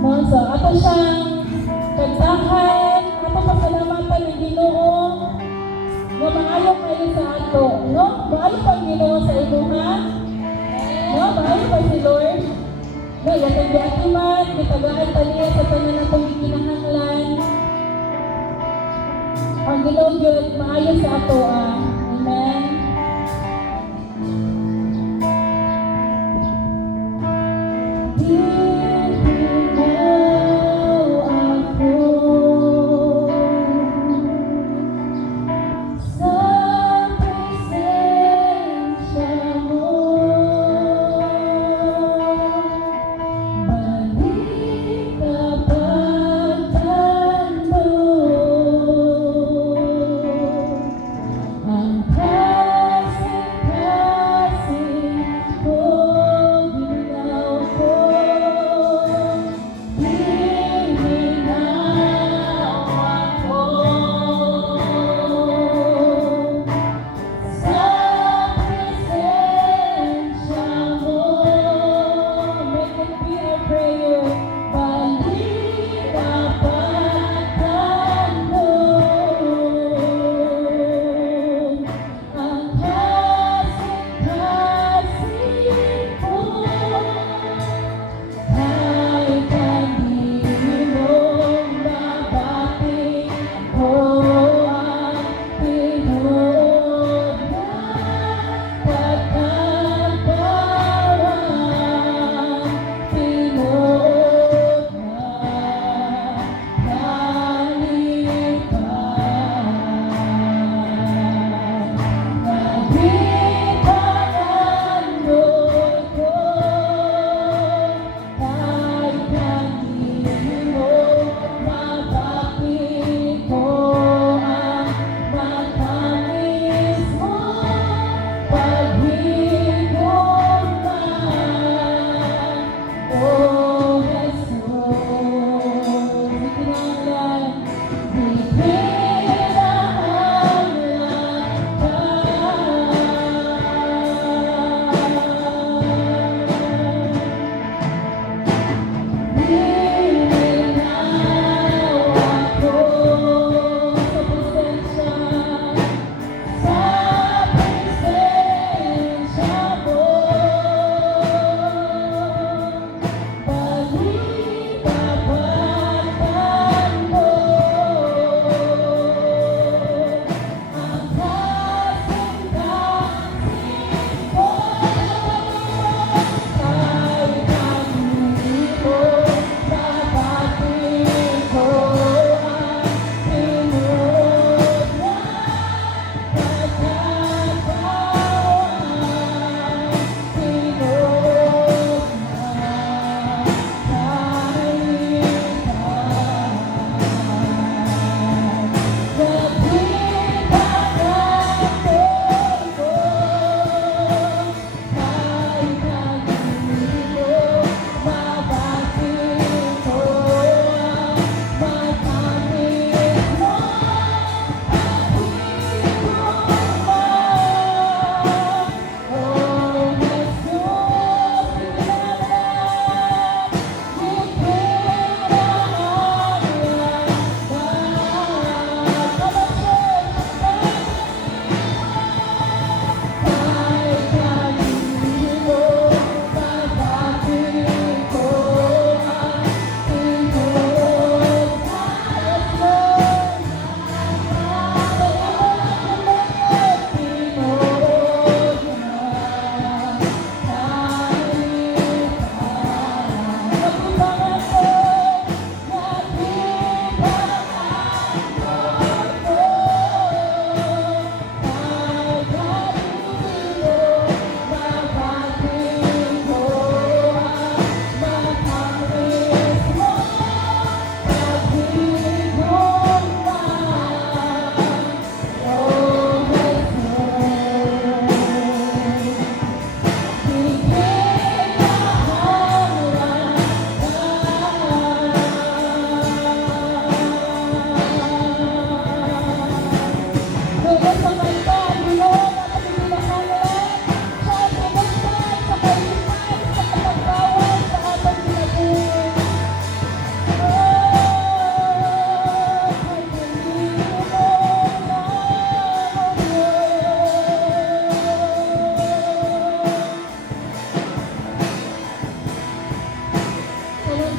No, so ato siyang kantahan, ato pasalamatan ng Ginoo nga maayo kayo sa ato, no? Maayo pang Ginoo sa imuha, no? Maayo pa si Lord. No, yatong giatiman, gitagaan taliya sa tanan natong gikinahanglan. Ang Ginoo gyud maayo sa ato, amen.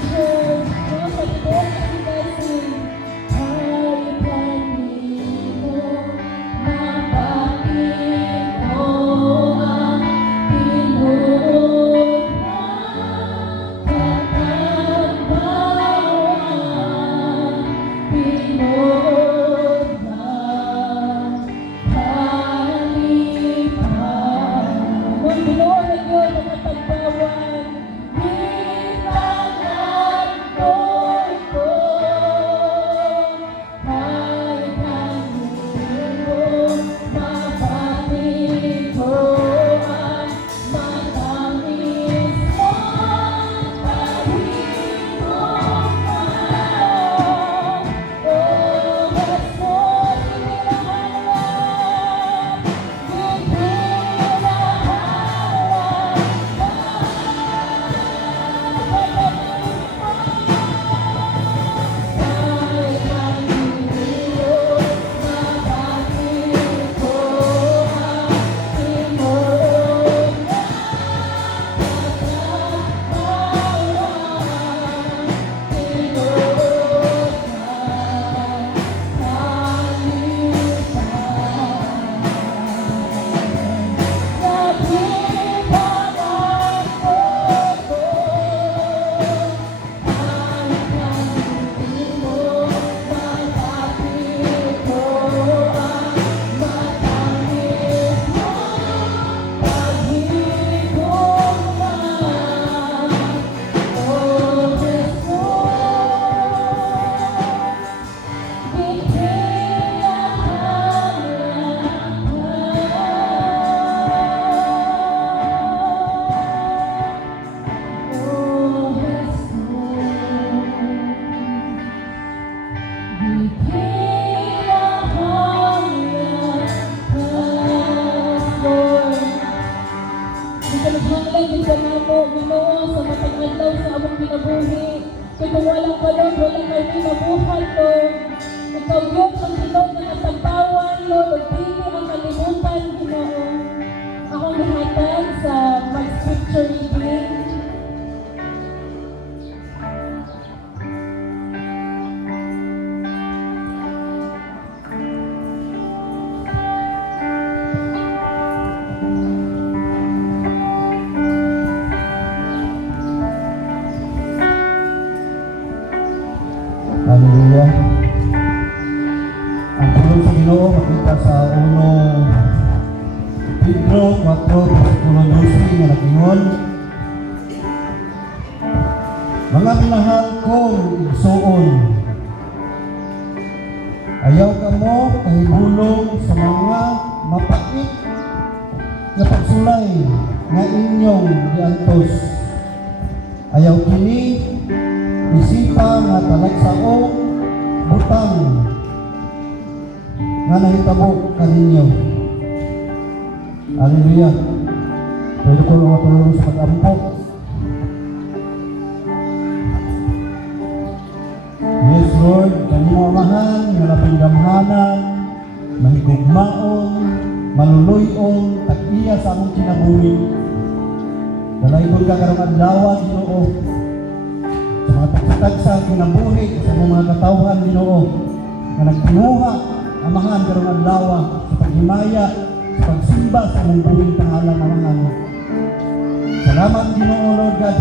heard, no, sa tibuok kasi kahit hindi mo mapakin mo ang pinuod na katagbawan, pinuod na halipan. Kung binuod na yun ang katagbawan, ipagagdoy ko kahit hindi mo mapakin ko ang matamis mong pag-inuman. O Jesus, ipinahalan, Hanglan din ka namo, Ginoo, sa matag adlaw sa among kinabuhi. Kay kung walang kalon, walang kami mabuhay, Lord. Ikaw yun ang Ginoo na natagbawan, Lord. Ug dili ang kalibutan, Ginoo. Akong gihatag sa mag-scripture reading. Hallelujah. Ang tulong sa Ginoo makita sa 1 Pedro 4 versikulo 12 nga nagingon, mga minahal kong igsuon, ayaw kamo kahigulong sa mga mapait nga pagsulay nga inyong giantos. Ayaw kini isipa nga talagsaong butang nga nahitabo kaninyo. Hallelujah. Pwede ko lang matulong sa pag-ampok. Yes, Lord, kanimo amahan, nga napindamhanan, mahigugmaon, maluluyon, tag-iya sa among kinabuhi. Dalaybon ka karong adlaw, Ginoo. Sa mga tagsa kinabuhi, sa mga katawhan, Ginoo, na nagtinuha, amahan karong adlaw, sa paghimaya, sa pagsimba sa mong buhing pangalan, amahan. Salamat, Ginoo, Lord God.